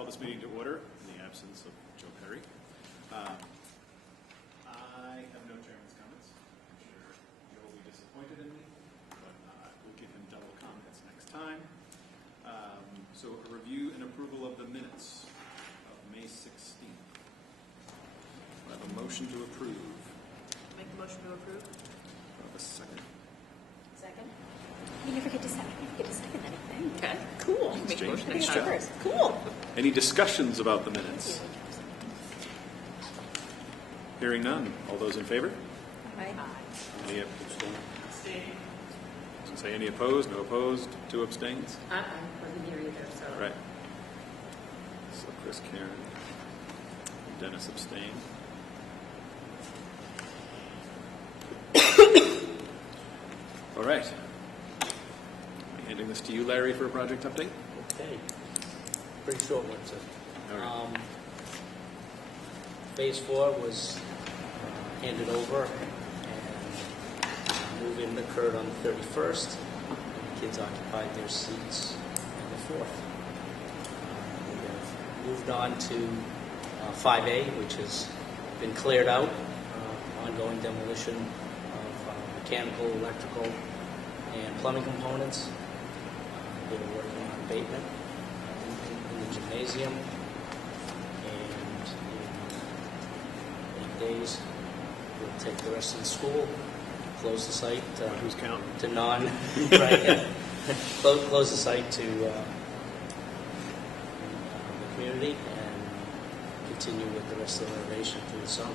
call this meeting to order in the absence of Joe Perry. I have no chairman's comments. I'm sure Joe will be disappointed in me, but we'll give him double comments next time. So a review and approval of the minutes of May 16th. I have a motion to approve. Make the motion to approve. I have a second. Second. You never get to second. You get to second anything. Okay. Cool. Make Jane. motion Nice next job. time. Cool. Any discussions about the minutes? Hearing none. All those in favor? Aye. Any abstain? Doesn't say any opposed, no opposed, 2 abstains? I wasn't here either, so. Right. So Chris, Karen, Dennis abstained. All right. I'm handing this to you, Larry, for a project update. Okay. Pretty short one, sir. All right. Phase 4 was handed over, and move-in occurred on the 31st, and the kids occupied their seats on the 4th. We have moved on to 5A, which has been cleared out, ongoing demolition of mechanical, electrical, and plumbing components. They were working on abatement in the gymnasium, and in 8 days we'll take the rest of the school, close the site Who's counting? to non right, close the site to the community and continue with the rest of the renovation through the summer.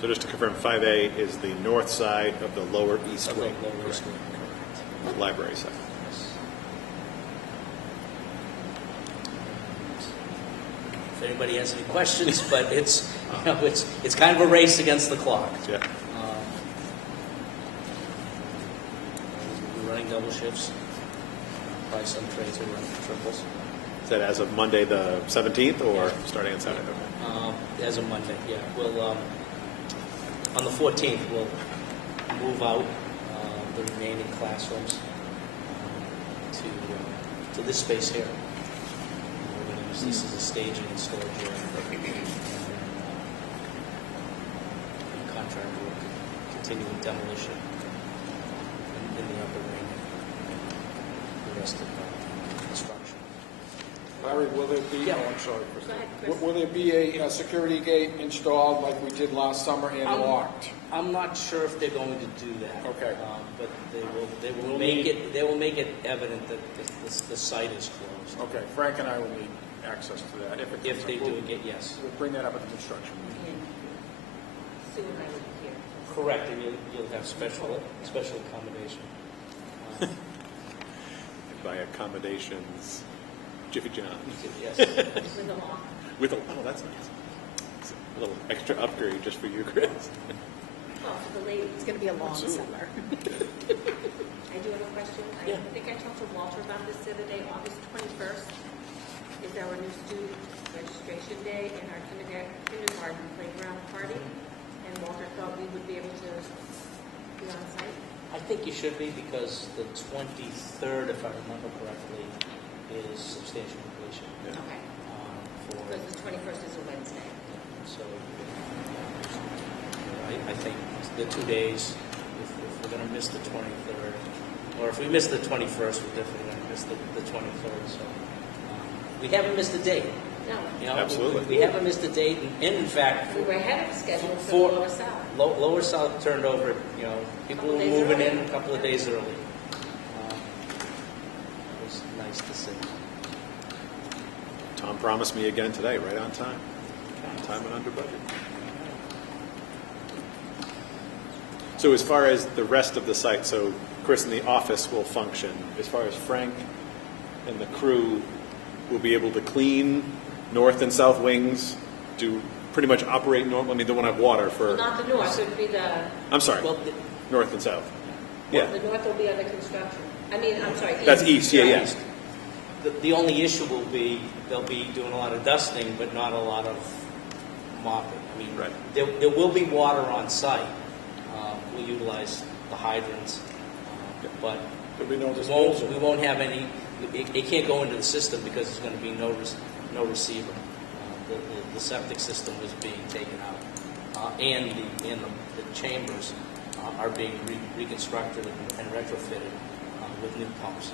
So just to confirm, 5A is the north side of the lower east Of the wing. lower Correct. school, correct. The library side. Yes. If anybody has any questions, but it's it's kind of a race against the clock. Yeah. We're running double shifts. Probably some trades are running triples. Is that as of Monday the 17th or starting on Saturday? Okay. As of Monday, yeah. We'll on the 14th we'll move out the remaining classrooms to this space here. We're going to use this as a staging and storage area. And contract work, continuing demolition in the upper wing. The rest of the construction. Larry, will there be, Yeah. oh, I'm sorry, Chris. Go ahead, Chris. Will there be a security gate installed like we did last summer and locked? I'm not sure if they're going to do that. Okay. But they will make it evident that the site is closed. Okay, Frank and I will need access to that. If If they do it, yes. We'll bring that up at the construction meeting. Sue and I will be here. Correct, and you'll have special accommodation. By accommodations, Jiffy John. Yes. With the law. With a, oh, that's nice. It's a little extra upgrade just for you, Chris. Well, for the ladies. It's going to be a long Absolutely. summer. I do have a question. Yeah. I think I talked to Walter about this the other day. August 21st is our new student registration day and our kindergarten playground party. And Walter thought we would be able to be on site. I think you should be, because the 23rd, if I remember correctly, is substantial completion. Yeah. Okay. For Because the 21st is a Wednesday. So I think the 2 days, if we're going to miss the 23rd, or if we miss the 21st, we're definitely going to miss the 23rd. So we haven't missed a date. No. You know, Absolutely. We haven't missed a date, and in fact, We were ahead of schedule for For- the Lower South. Lower South turned over. You know, people were Couple days moving early. in a couple of days early. It was nice to see. Tom promised me again today, right on time. On time and under budget. So as far as the rest of the site, so Chris in the office will function. As far as Frank and the crew will be able to clean north and south wings, do pretty much operate normal. I mean, they won't have water for. Not the north, it would be the, I'm sorry, Well, north and south. Yeah, the north will be under construction. I mean, I'm sorry, east. that's east. Yeah, yeah. the only issue will be they'll be doing a lot of dusting, but not a lot of mopping. I mean, Right. there will be water on site. We'll utilize the hydrants, but There'll be no we disposal. won't have any. it can't go into the system because there's going to be no receiver. The septic system was being taken out, and the chambers are being reconstructed and retrofitted with new pumps.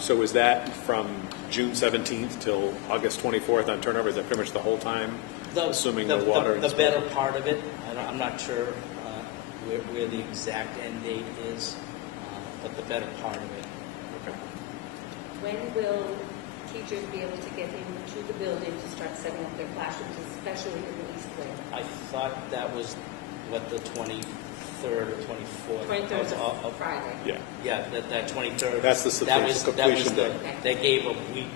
So is that from June 17th till August 24th on turnover? Is that pretty much the whole time, assuming the water and the smoke? better part of it, I'm not sure where the exact end date is, but the better part of it. Okay. When will teachers be able to get into the building to start setting up their classrooms, especially in the east wing? I thought that was, what, the 23rd or 24th? 23rd is a Friday. Yeah. Yeah, that 23rd. That's the substantial completion day. That gave a week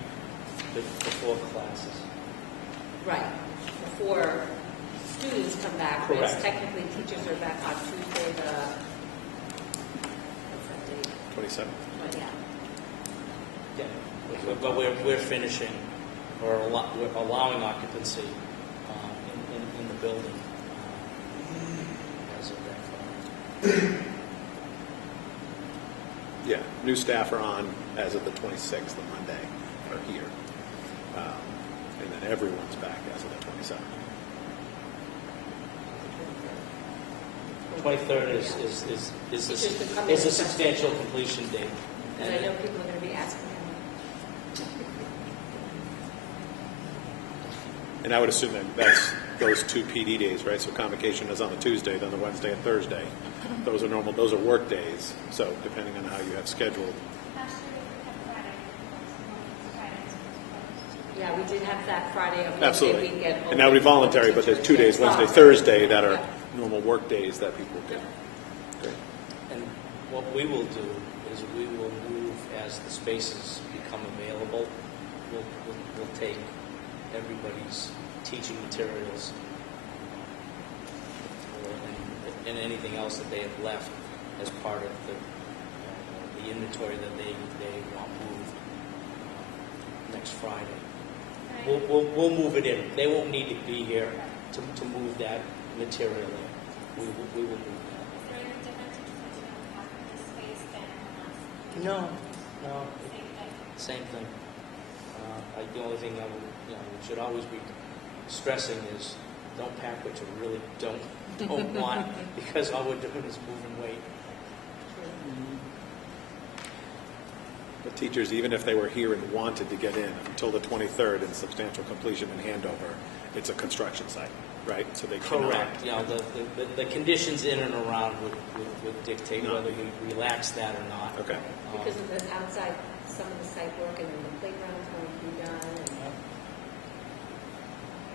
before classes. Right, before students come back, whereas Correct. technically teachers are back on Tuesday, what's that date? 27th. Yeah. Yeah, but we're finishing, or we're allowing occupancy in the building as of that Friday. Yeah, new staff are on as of the 26th, the Monday, or here. And then everyone's back as of the 27th. 23rd is a substantial completion date. And I know people are going to be asking him. And I would assume that that's those 2 PD days, right? So convocation is on the Tuesday, then the Wednesday and Thursday. Those are normal, those are work days. So depending on how you have scheduled. Yeah, we did have that Friday of Absolutely. Wednesday weekend. And that would be voluntary, but there's 2 days, Wednesday, Thursday, that are normal work days that people can. Great. And what we will do is we will move as the spaces become available. We'll take everybody's teaching materials and anything else that they have left as part of the inventory that they want moved next Friday. We'll move it in. They won't need to be here to move that material in. We will move Is there any difference between the space than the last? No. Same thing. Same thing. The only thing we should always be stressing is don't pack what you really don't want, because all we're doing is moving weight. The teachers, even if they were here and wanted to get in until the 23rd in substantial completion and handover, it's a construction site, right? So they cannot. Correct. The conditions in and around would dictate No. whether we relax that or not. Okay. Because of the outside, some of the site work, and then the playground's going to be done. And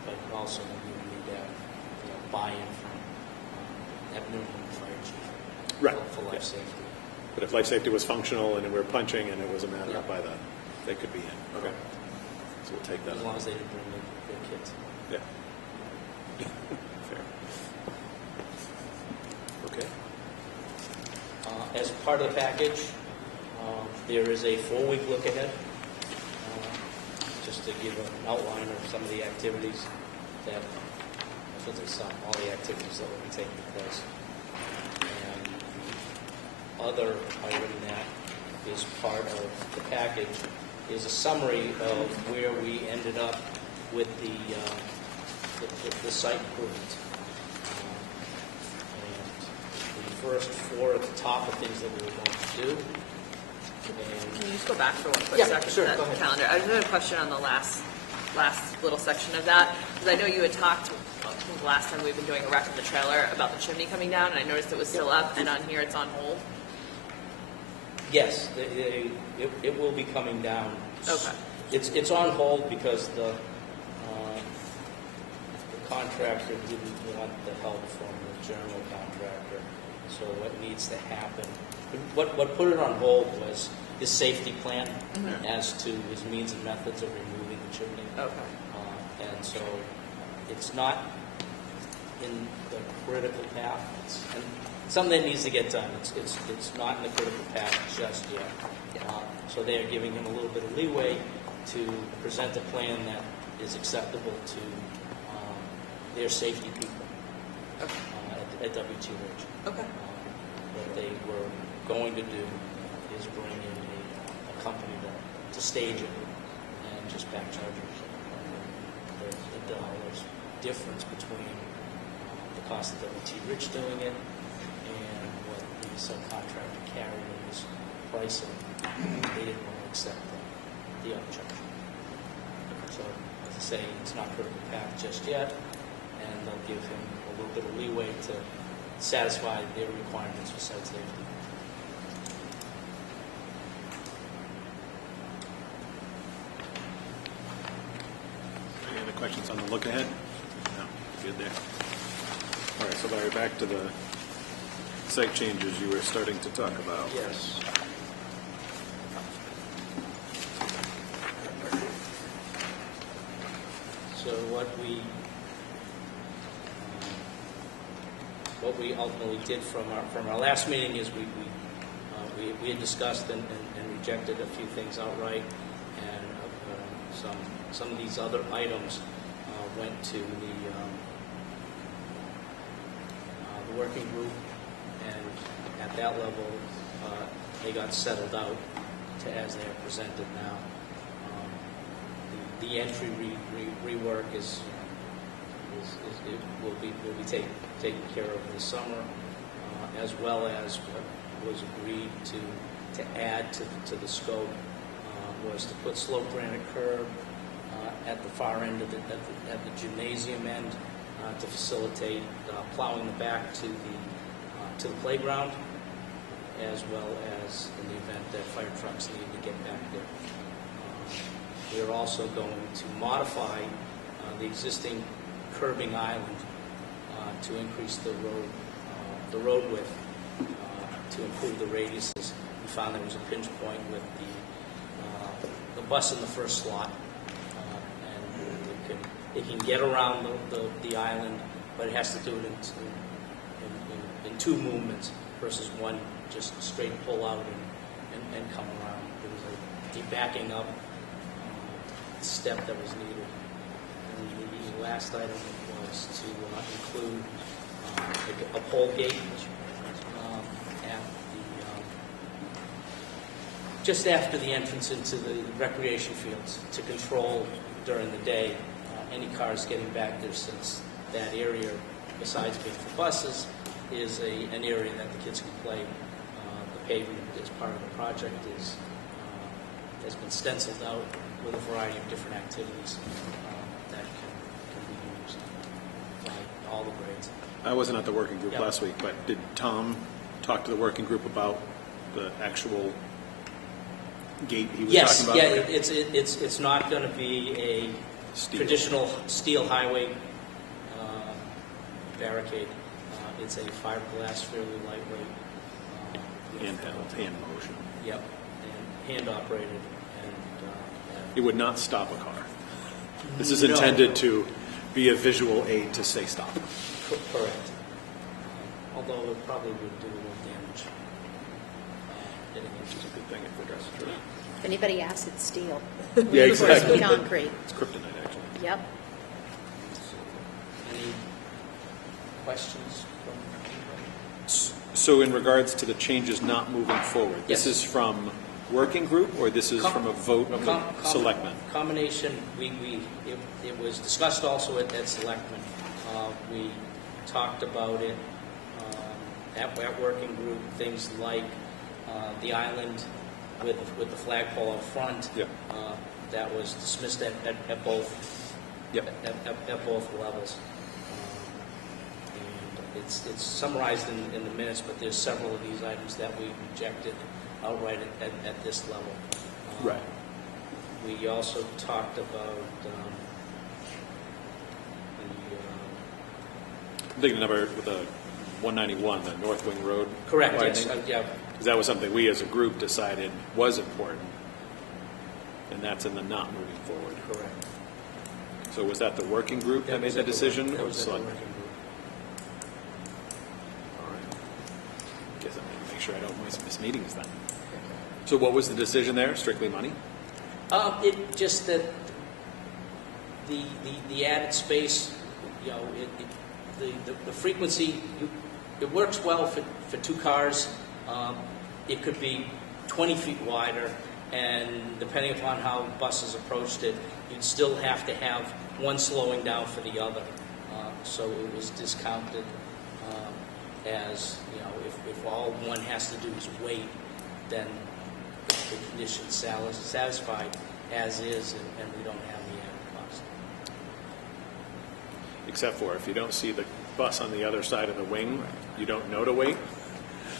But also we need to have buy-in from at minimum the fire chief. Right. For life Yes. safety. But if life safety was functional and we were punching and it was a matter Yeah. of by the, they could be in. Okay. So we'll take that. As long as they didn't bring their kids. Yeah. Fair. Okay. As part of the package, there is a 4-week look ahead, just to give an outline of some of the activities that, I should say some, all the activities that will be taking place. And the other item that is part of the package is a summary of where we ended up with the site improvements. And the first 4 at the top are things that we were going to do. Can you just go back for one quick Yeah, second sure, to that go ahead. calendar? I just had a question on the last little section of that, because I know you had talked, I think the last time we've been doing a rec of the trailer about the chimney coming down, and I noticed it was still up, and on here it's on hold. Yes, it will be coming down. Okay. It's on hold because the contractor didn't want the help from the general contractor. So what needs to happen? What put it on hold was his safety plan as to his means and methods of removing the chimney. Okay. And so it's not in the critical path. And something that needs to get done. It's not in the critical path just yet. Yeah. So they are giving him a little bit of leeway to present a plan that is acceptable to their safety people at WTH. Okay. What they were going to do is bring in a company that stage it and just back chargers. The dollars difference between the cost of W.T. Rich doing it and what the subcontractor carrier was pricing. They didn't want to accept the upcharge. So, as I say, it's not critical path just yet, and they'll give him a little bit of leeway to satisfy their requirements for site safety. Any other questions on the look ahead? No, good there. All right, so Larry, back to the site changes you were starting to talk about. Yes. So what we ultimately did from our last meeting is we had discussed and rejected a few things outright, and some of these other items went to the working group, and at that level they got settled out to as they are presented now. The entry rework will be taken care of this summer, as well as what was agreed to add to the scope was to put slope granite curb at the far end of at the gymnasium end to facilitate plowing the back to the playground, as well as in the event that fire trucks need to get back there. We are also going to modify the existing curbing island to increase the road width to improve the radiuses. We found there was a pinch point with the bus in the first slot, and it can get around the island, but it has to do it in two movements versus one just straight pull out and come around. There was a backing up step that was needed. And the last item was to include a pole gate at just after the entrance into the recreation fields to control during the day any cars getting back there, since that area, besides being for buses, is an area that the kids can play. The pavement as part of the project has been stenciled out with a variety of different activities that can be used by all the grades. I wasn't at the working group Yep. last week, but did Tom talk to the working group about the actual gate he was Yes, talking about? yeah, Okay. it's not going to be a Steel. traditional steel highway barricade. It's a fiberglass, fairly lightweight. Handheld, hand motion. Yep, and hand operated, and It would not stop a car. This is No. intended to be a visual aid to say stop. correct. Although it probably would do a little damage. Hitting Which is it. a good thing if the dress is right. If anybody asks, it's steel. Yeah, Reinforced exactly. with concrete. It's kryptonite, actually. Yep. Any questions from anybody? So in regards to the changes not moving forward, Yes. this is from working group, or this is Com- from a vote of the selectmen? Combination, it was discussed also at selectmen. We talked about it at working group, things like the island with the flagpole out front. Yep. That was dismissed at both Yep. at both levels. And it's summarized in the minutes, but there's several of these items that we rejected outright at this level. Right. We also talked about I'm thinking number with the 191, the North Wing Road. correct, widening. yes, yeah, Because that was something we as a group decided was important, and that's in the not moving forward. correct. So was that the working group that made was the at decision? That or was at the select- working group. All right. Guess I'm going to make sure I don't miss meetings then. So what was the decision there? Strictly money? It just that the added space, you know, the frequency, it works well for two cars. It could be 20 feet wider. and depending upon how buses approached it, you'd still have to have one slowing down for the other. So it was discounted as, you know, if all one has to do is wait, then the condition's satisfied as is, and we don't have the added cost. Except for if you don't see the bus on the other side of the wing, you don't know to wait.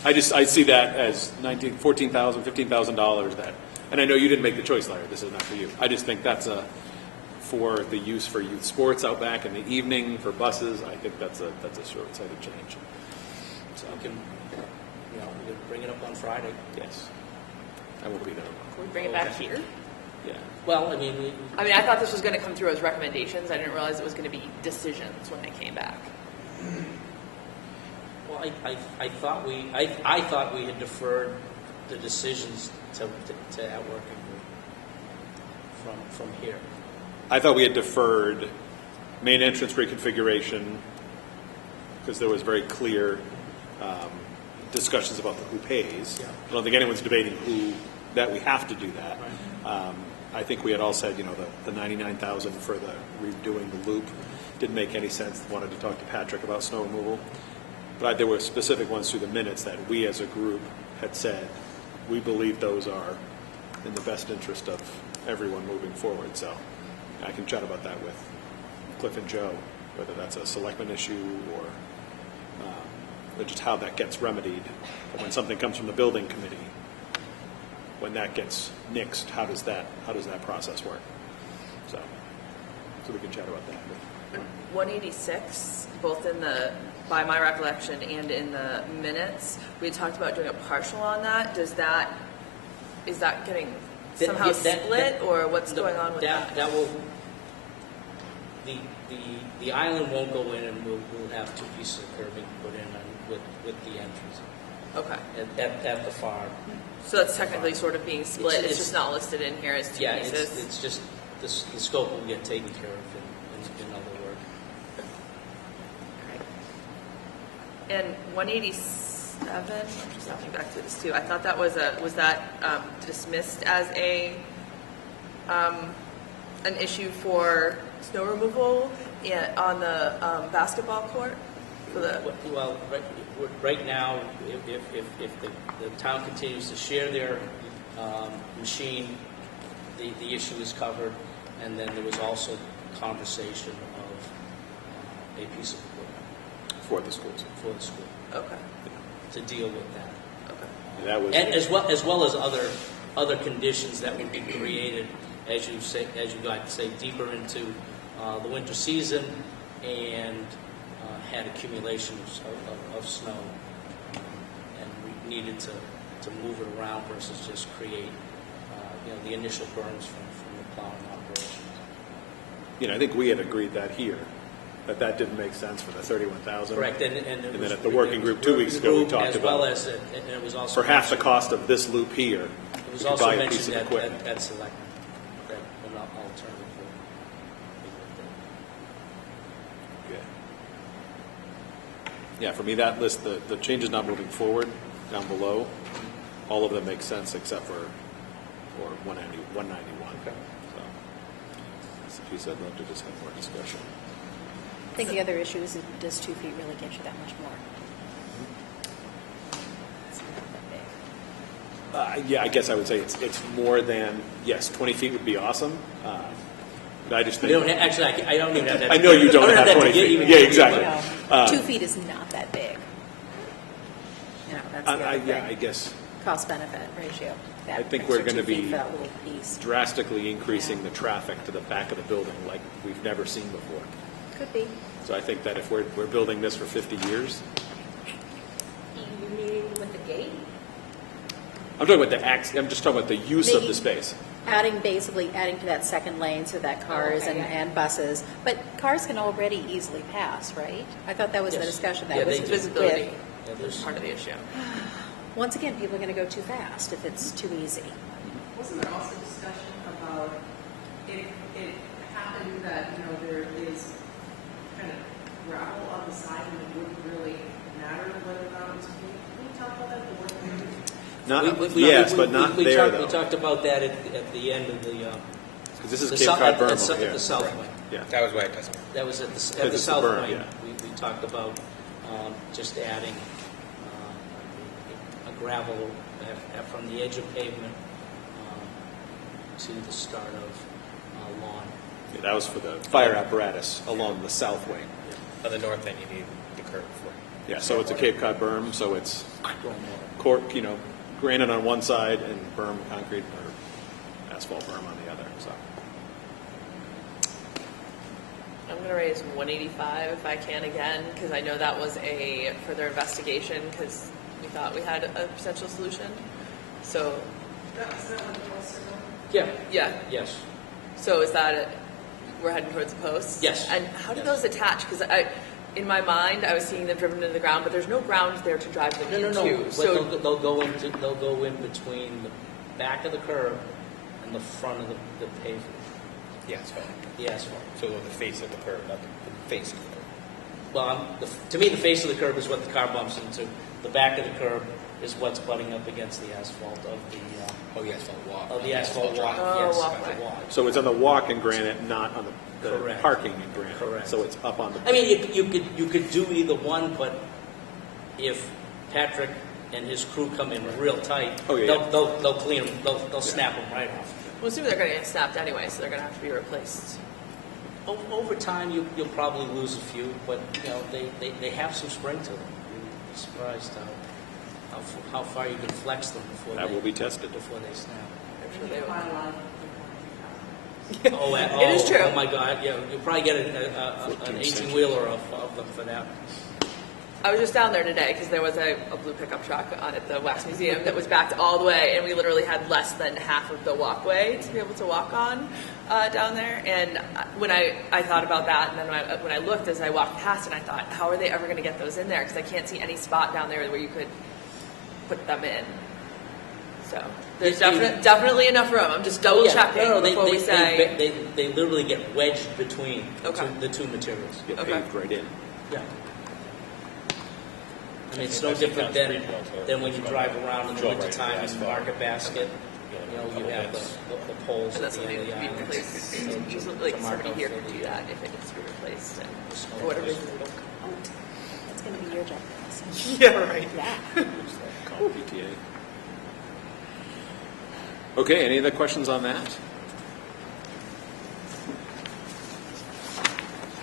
I see that as $14,000, $15,000 that, and I know you didn't make the choice, Larry, this is not for you. I just think that's for the use for youth sports out back in the evening, for buses, I think that's a short-sighted change. So, We can, you know, we can bring it up on Friday. yes, I won't be there. Can we bring it back here? Yeah. Well, I mean, I thought this was going to come through as recommendations. I didn't realize it was going to be decisions when they came back. well, I thought we had deferred the decisions to our working group from here. I thought we had deferred main entrance reconfiguration because there was very clear discussions about who pays. Yeah. I don't think anyone's debating that we have to do that. Right. I think we had all said, you know, the $99,000 for the redoing the loop didn't make any sense. Wanted to talk to Patrick about snow removal, but there were specific ones through the minutes that we as a group had said we believe those are in the best interest of everyone moving forward. So I can chat about that with Cliff and Joe, whether that's a selectman issue or just how that gets remedied. When something comes from the building committee, when that gets nixed, how does that process work? So we can chat about that. 186, both by my recollection and in the minutes, we had talked about doing a partial on that. Is that getting somehow split, or what's going on with that? That will, the island won't go in, and we'll have two pieces of curbing put in with the entrance. Okay. At the far. So that's technically sort of being split. It's It's- just not listed in here as two Yeah, pieces. it's just the scope will get taken care of in other words. And 187, I'm just looking back to this too. I thought that was that dismissed as an issue for snow removal on the basketball court for the. Well, right now, if the town continues to share their machine, the issue is covered, and then there was also conversation of a piece of equipment For the schools. for the school Okay. to deal with that. Okay. That was And as well as other conditions that would be created as you got deeper into the winter season and had accumulation of snow, and we needed to move it around versus just create the initial burns from the plowing operations. I think we had agreed that here, that didn't make sense for the 31,000. Correct, and then at the working group 2 weeks ago, we talked as well about as and it was also for half the mentioned- cost of this loop here, It was you could also buy a piece mentioned of equipment. at Select that an alternative Okay. Yeah, for me, that list, the changes not moving forward down below, all of them make sense except for 191. Okay. So, as the piece I'd love to just have more discussion. I think the other issue is, does 2 feet really get you that much more? It's not that big. Yeah, I guess I would say it's more than, yes, 20 feet would be awesome. But I just think. We don't actually. I don't even have that. I know you don't have that 20 to get feet. even Yeah, to you, exactly. but- 2 feet is not that big. That's the other thing. Yeah, I guess Cost-benefit ratio. That I think we're extra gonna 2 feet be- for that little piece. drastically increasing the traffic to the back of the building like we've never seen before. Could be. So I think that if we're building this for 50 years, You mean with the gate? I'm talking about I'm just talking about the use of the Maybe- space. Basically adding to that second lane so that cars okay, yeah. and buses, but cars can already easily pass, right? I thought that was the Yes. discussion. Yeah, That was they do. Visibility Yeah, there's- is part of the issue. Once again, people are going to go too fast if it's too easy. Wasn't there also discussion about it happened that, there is kind of gravel on the side and it wouldn't really matter whether or not it was paved? Can you talk about that? Not, We yes, but not there, talked, though. We talked about that at the end of the. 'Cause this is the Cape sou- Cod at- berm at over here. the south Correct. wing. Yeah. That was way I tested. That was at Because the it's the south berm, wing. yeah. We talked about just adding a gravel from the edge of pavement to the start of lawn. Yeah, that was for the fire apparatus along the south wing. On the north end, you need the curb for. Yeah, so it's a Cape Cod berm, so it's Stormwater. cork, granite on one side and berm concrete or asphalt berm on the other, so. I'm going to raise 185 if I can again, because I know that was a further investigation, because we thought we had a potential solution. So, That's not what the posts are going. Yeah. yeah. Yes. So is that it? We're heading towards the posts? Yes. And how do Yes. those attach? Because in my mind, I was seeing them driven into the ground, but there's no ground there to drive them No. into. But So they'll go in between the back of the curb and the front of the pavement, The asphalt. the asphalt. So the face of the curb, not the face of the curb. Well, to me, the face of the curb is what the car bumps into. The back of the curb is what's butting up against the asphalt of Oh, the asphalt walk. the asphalt walk. Oh, Yes, walkway. the walk. So it's on the walk in granite, not on the Correct. parking in granite. Correct. So it's up on the. I mean, you could do either one, but if Patrick and his crew come in real tight, Oh, yeah, yeah. they'll clean them. They'll snap them right off. we'll assume they're going to get snapped anyway, so they're going to have to be replaced. Over time, you'll probably lose a few, but they have some spring to them. You'd be surprised how far you can flex them before That they will be tested. before they snap. I'm sure they will. Quite a lot of It is true. Oh my God! Yeah, you'll probably get an 18-wheeler of them for that. I was just down there today because there was a blue pickup truck on at the Wax Museum that was backed all the way, and we literally had less than half of the walkway to be able to walk on down there. And when I thought about that, and then when I looked as I walked past, and I thought, how are they ever going to get those in there? Because I can't see any spot down there where you could put them in. So there's definitely enough room. I'm just double checking before we say. They literally get wedged between Okay. the two materials. Get Okay. paved right in. Yeah. I mean, it's no different than when you drive around in the wintertime in Market Basket. You have the poles And at that's the something end of that the would be island. replaced. to Like mark somebody out here for could the, do that if it needs to be replaced, and the snow for whatever replacement. reason we don't. That's going to be your job. Yeah, right. Yeah. Call PTA. Okay, any other questions on that?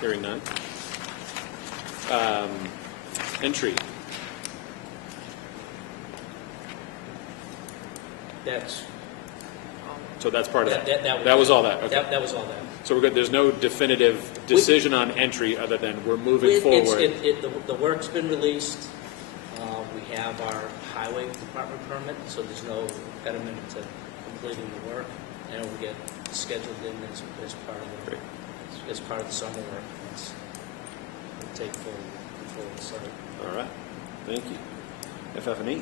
Hearing none. Entry. That's So that's part of that. that. That was all that. Okay. That was all that. So we're good. There's no definitive decision on entry other than we're moving forward. The work's been released. We have our highway department permit, so there's no impediment to completing the work, and it will get scheduled in as part of the summer work. We'll take full control of the site. All right. Thank you. FF&E.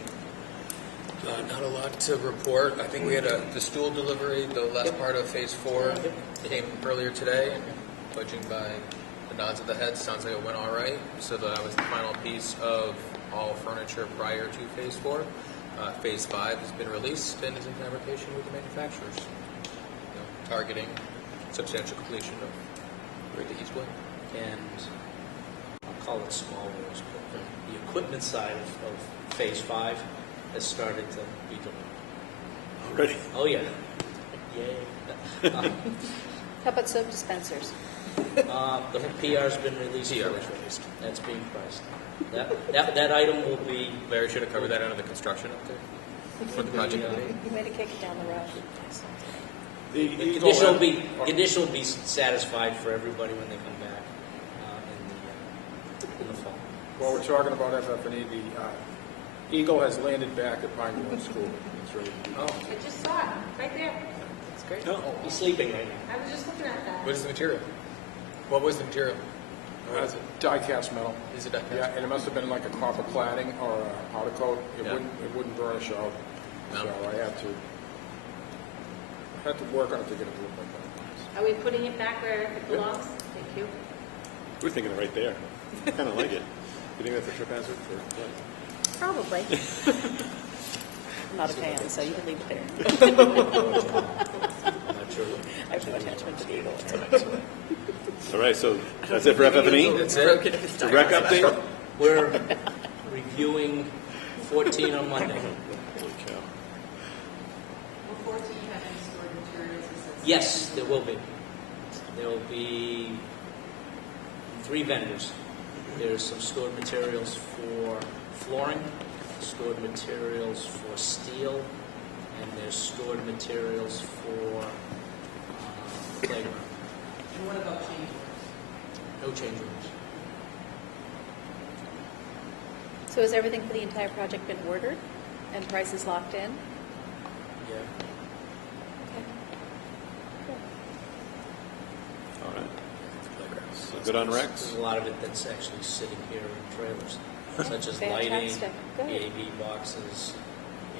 Not a lot to report. I think we had the stool delivery, the last part of phase 4 came earlier today, and judging by the nods of the heads, sounds like it went all right. So that was the final piece of all furniture prior to phase 4. Phase 5 has been released and is in fabrication with the manufacturers, targeting substantial completion of the east wing. And I'll call it small works, but the equipment side of phase 5 has started to be delivered. Already. Oh yeah, yay! How about soap dispensers? The PR's been released. PR for was that. released. That's being priced. That item will be. Larry should have covered that under the construction up there for the project. You made a kick it down the road. The condition will be satisfied for everybody when they come back in the fall. While we're talking about FF&E, the Eagle has landed back at Pine Grove School. It's ready to be. I just saw it, right there. That's great. No. He's sleeping right now. I was just looking at that. What is the material? What was the material? It's a die-cast metal. Is it that? Yeah, and it must have been like a copper cladding or a powder coat. It Yeah. wouldn't burnish out. No. So I had to work on it to get it to look like that. Are we putting it back where it belongs? Thank you. We're thinking it right there. Kind of like it. You think that's a trip hazard for what? Probably. I'm not a fan, so you can leave it there. I'm not sure. I have no attachment to the Eagle. All right, so that's it for FF&E? That's it. The rec update? We're reviewing 14 on Monday. Holy cow. Will 14 have any stored materials? Is that Yes, there will be. There will be 3 vendors. There's some stored materials for flooring, stored materials for steel, and there's stored materials for playground. And what about change orders? No change orders. So has everything for the entire project been ordered and prices locked in? Yeah. All right. So good on recs? There's a lot of it that's actually sitting here in trailers, such as lighting, Fantastic. Good. AV boxes,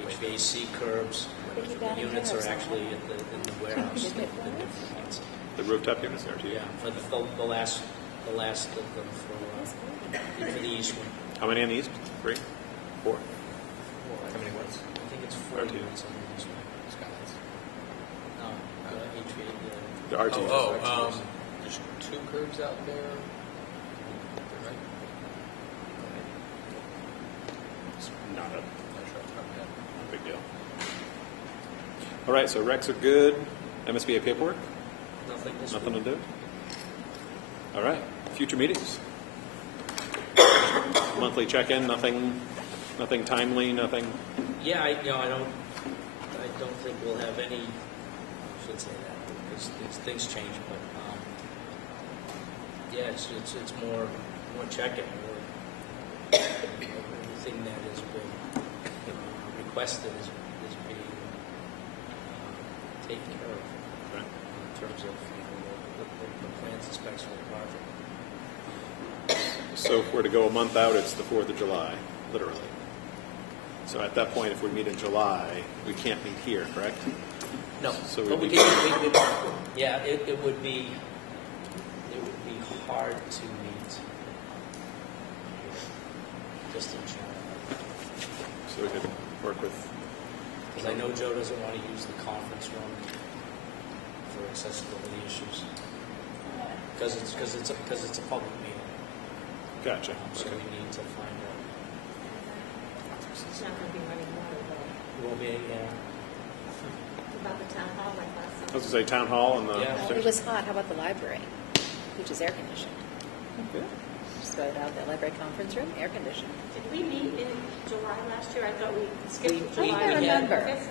HVAC curbs. They keep that The in units there are or actually in the warehouse, Did the they put it? different ones. The rooftop units there too? Yeah, for the last of them for the east one. How many on the east? 3? 4? How many ones? I think it's 4 R2. units on the east one. Skylights. No, HVAC. The R2. There's 2 curbs out there. Right? It's not a Not sure off the top of my head. big deal. All right, so recs are good. MSBA paperwork? Nothing this Nothing to week. do? All right, future meetings. Monthly check-in, nothing timely, nothing. Yeah, I don't think we'll have any. I should say that because things change, but yeah, it's more checking. Everything that has been requested is being taken care of Okay. in terms of the plans and specs for the project. So if we're to go a month out, it's the 4th of July, literally. So at that point, if we meet in July, we can't meet here, correct? No, So but we'd we be- can. Yeah, it would be hard to meet just in general. So we could work with, Because I know Joe doesn't want to use the conference room for accessibility issues. Because it's a public meeting. gotcha. So Okay. we need to find out. It's not going to be running water though. It will be, About the town hall like last I summer. was going to say town hall and the Yeah. It upstairs. was hot. How about the library, which is air conditioned? Okay. Just throw it out, the library conference room, air conditioned. Did we meet in July last year? I thought we skipped I July. can't remember. Fifth.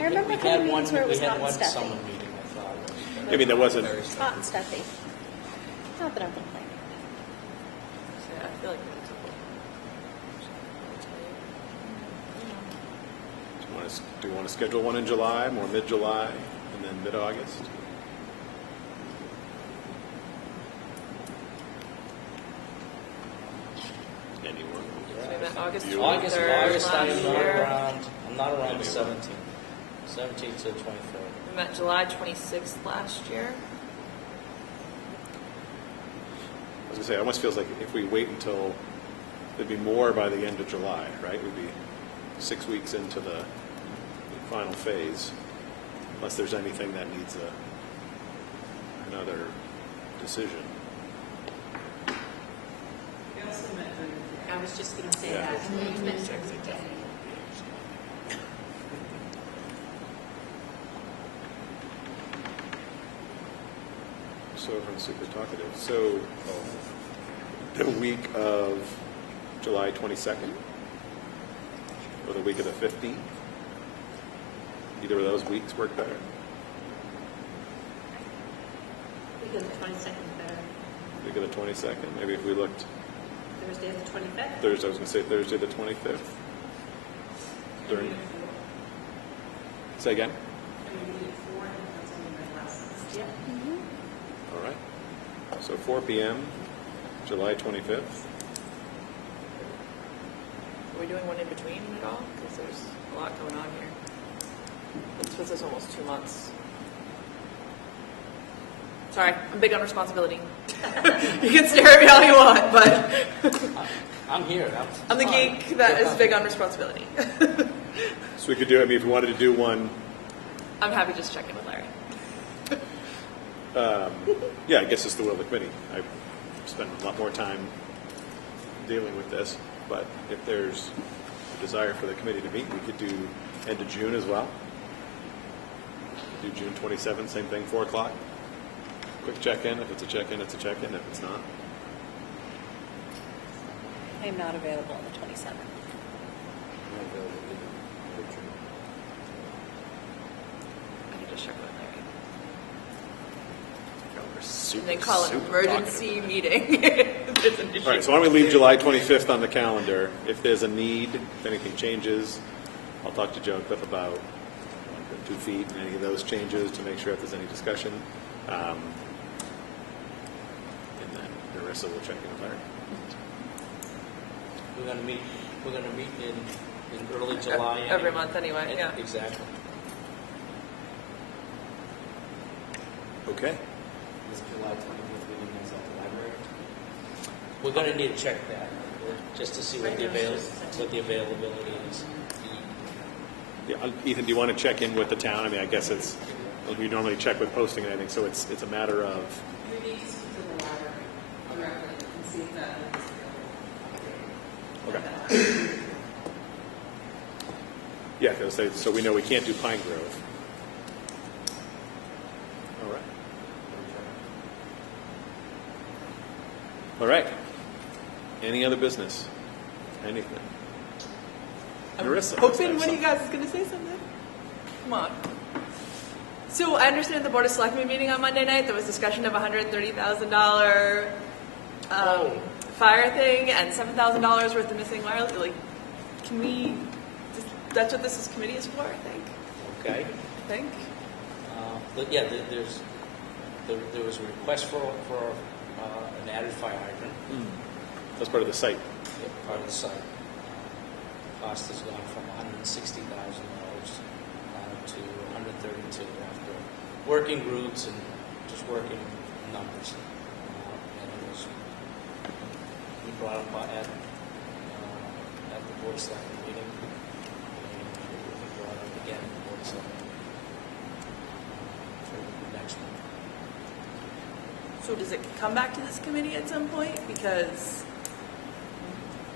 I remember we a couple had meetings where it was we hot had and one stuffy. summer meeting, I thought. I mean, there wasn't, Hot and stuffy. Not that I'm complaining. So, yeah, I feel like we need to. do you want to schedule one in July, more mid-July, and then mid-August? Anyone? So we met August You- 23rd August, I'm last not year. around. I'm not around the 17th. 17th to the 23rd. We met July 26th last year. I was going to say, it almost feels like if we wait until, there'd be more by the end of July, right? We'd be 6 weeks into the final phase, unless there's anything that needs another decision. We also met during the I was just going to say Yeah. that. We met during the day. So from super talkative. So the week of July 22nd or the week of the 15th? Either of those weeks work better? We go the 22nd better. Week of the 22nd? Maybe if we looked Thursday the 25th. Thursday, I was going to say Thursday the 25th. During, say again? And we needed 4, and that's only my last. Yeah. All right. So 4 p.m., July 25th. Are we doing one in between at all? Because there's a lot going on here. This puts us almost 2 months. Sorry, I'm big on responsibility. You can stare at me all you want, but I'm here. I'm the fine. geek that is big on responsibility. So we could do, I mean, if we wanted to do one, I'm happy just checking with Larry. yeah, I guess it's the will of the committee. I've spent a lot more time dealing with this, but if there's a desire for the committee to meet, we could do end of June as well. Do June 27th, same thing, 4 o'clock. Quick check-in. If it's a check-in, it's a check-in. If it's not, I am not available on the 27th. I can just check with Larry. we're super, And then call an super emergency talkative. meeting. if there's an issue. All right, so why don't we leave July 25th on the calendar? If there's a need, if anything changes, I'll talk to Joe and Cliff about the 2 feet and any of those changes to make sure if there's any discussion. And then Marissa will check in with Larry. We're going to meet in early July. Every month anyway, And- yeah. Exactly. Okay. This July 20th meeting is at the library. We're going to need to check that, just to see what the availability is. Yeah, Ethan, do you want to check in with the town? I mean, I guess it's, we normally check with posting and everything, so it's a matter of, You need to speak to the library directly and see if that is available. okay. Yeah, because so we know we can't do Pine Grove. All right. All right. Any other business? Anything? Marissa. Hoping one of you guys is going to say something. Come on. So I understand the Board of Selectmen meeting on Monday night. There was discussion of $130,000 fire thing and $7,000 worth of missing wires. Like, can we? That's what this committee is for, I think. Okay. I think. But yeah, there was a request for an added fire hydrant. That's part of the site. Part of the site. Cost has gone from $160,000 down to $132,000 after working groups and just working numbers. And it was we brought up at the Board of Selectmen meeting, and we brought up again at the Board of Selectmen for the next one. So does it come back to this committee at some point? Because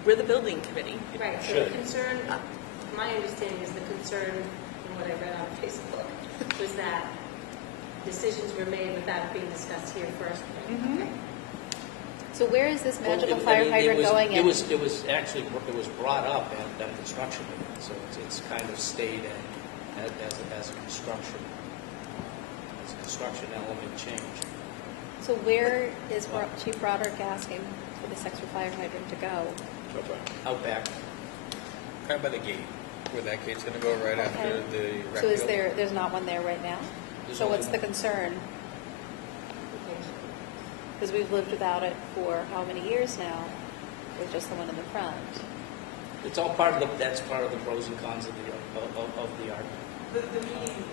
we're the building committee. Right, so the concern, my understanding is the concern, from what I read on Facebook, was that decisions were made without it being discussed here first. Mhm. Okay. So where is this magical Well, fire hydrant going in? It was brought up at that construction meeting, so it's kind of stayed as a construction element change. So where is Chief Broderick asking for this extra fire hydrant to go? Out back. Kind of by the gate, where that gate's going to go right after the rec So is field. there's not one there right now? There's So only what's the one. concern? Because we've lived without it for how many years now, with just the one in the front? It's all that's part of the pros and cons of the argument. The meeting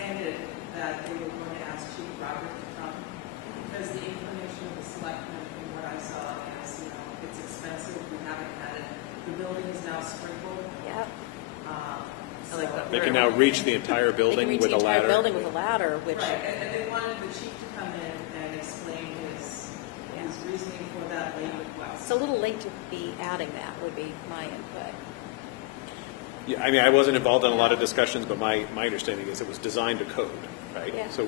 ended that they were going to ask Chief Robert to come, because the inclination of the selectmen, from what I saw, is, it's expensive, we haven't had it. The building is now sprinkled. Yep. I like that. They can now reach the entire They building can reach with the a entire ladder. building with a ladder, which, Right, and they wanted the chief to come in and explain his reasoning for that late request. it's a little late to be adding that, would be my input. Yeah, I mean, I wasn't involved in a lot of discussions, but my understanding is it was designed to code, right? Yeah. So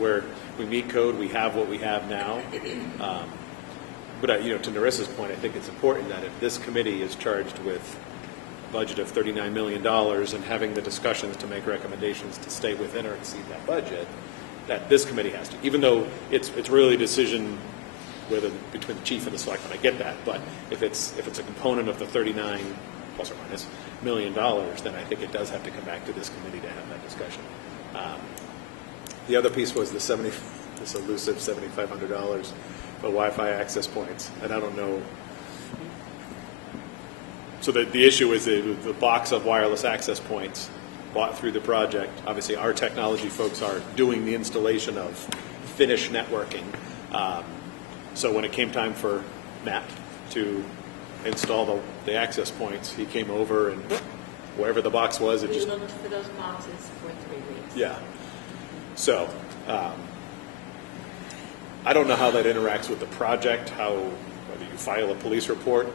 we meet code, we have what we have now. But to Narissa's point, I think it's important that if this committee is charged with a budget of $39 million and having the discussions to make recommendations to stay within or exceed that budget, that this committee has to, even though it's really a decision whether between the chief and the selectmen, I get that, but if it's a component of the 39 plus or minus $1 million, then I think it does have to come back to this committee to have that discussion. The other piece was this elusive $7,500 for Wi-Fi access points, and I don't know. So the issue is the box of wireless access points bought through the project. Obviously, our technology folks are doing the installation of finished networking. So when it came time for Matt to install the access points, he came over and wherever the box was, it We just, looked for those boxes for 3 weeks. yeah. So, I don't know how that interacts with the project, whether you file a police report,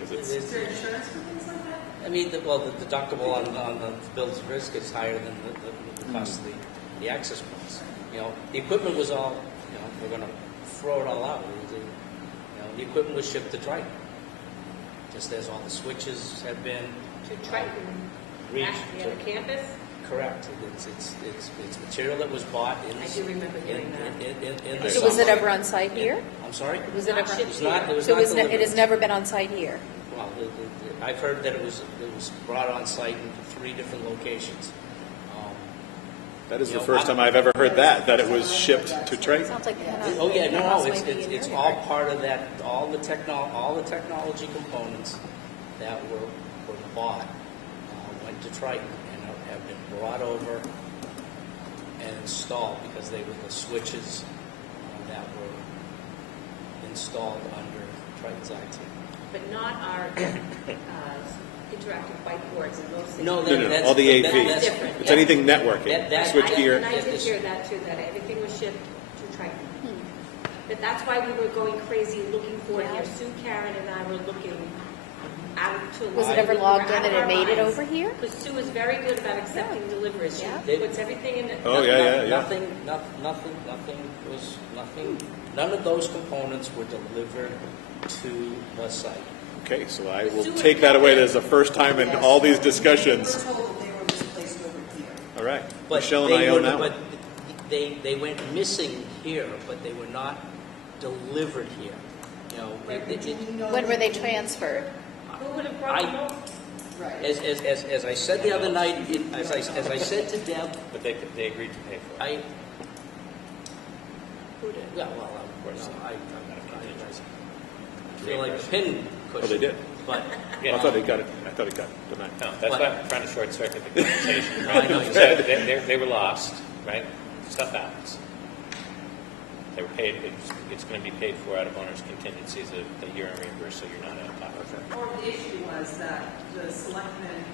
because Is there insurance for things like that? I mean, the deductible on the bill's risk is higher than the cost of the access points. You know, the equipment was all, you know, we're going to throw it all out. The equipment was shipped to Triton, just as all the switches had been. To Triton, Reach actually to- at the campus. Correct. It's material that was bought in. I do remember hearing that. In the So was it summer. ever on site here? I'm sorry. Was it ever? Not It was not. It was So not it delivered. has never been on site here. Well, I've heard that it was brought on site in 3 different locations. that is You the know, first time I've ever heard that it was shipped to Triton. Sounds like Oh yeah, no, cost it's might be in it's your all yard. part of that. All the technology components that were bought went to Triton and have been brought over and installed because they were the switches that were installed under Triton's IT. But not our interactive whiteboards and those things. No, No, that's all the AV. That's different. It's anything networking, That- switch gear. And I did This- hear that too, that everything was shipped to Triton. But that's why we were going crazy looking for it Yeah. here. Sue, Karen, and I were looking out to. Was it ever logged in and it made it over here? Because Sue is very good about accepting deliveries. She Yeah. puts everything in it. Oh, yeah. Nothing. None of those components were delivered to the site. Okay, so I will take that away as the first time in all these discussions. We were told they were misplaced over here. All right, But Michelle and they I own were- that one. But they went missing here, but they were not delivered here. You know, When were they transferred? Who would have brought them I- over? Right. as I said the other night, as I said to Deb, But they agreed to pay for it. Who did? Yeah, well, of course, I feel like a pin cushion. Oh, they did? But Yeah. I thought he got it tonight. No, that's What? why I'm trying to short circuit the conversation. I know, So they were lost, right? Stuff happens. They were paid, it's going to be paid for out of owner's contingencies a year and reimbursed, so you're not out of pocket. Or the issue was that the selectmen,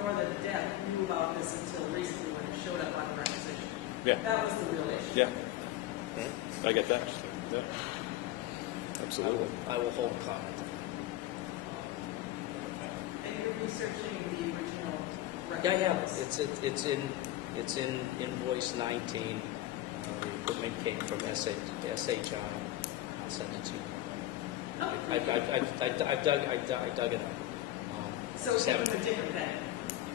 nor the Deb knew about this until recently when it showed up on the requisition. Yeah, That was the real issue. yeah. I get that. Yeah. Absolutely. I will hold comment. And you're researching the original record. Yeah, I have. It's in invoice 19. The equipment came from SHI. I'll send it to you. Oh, I dug it up. so it's Seven. a different thing.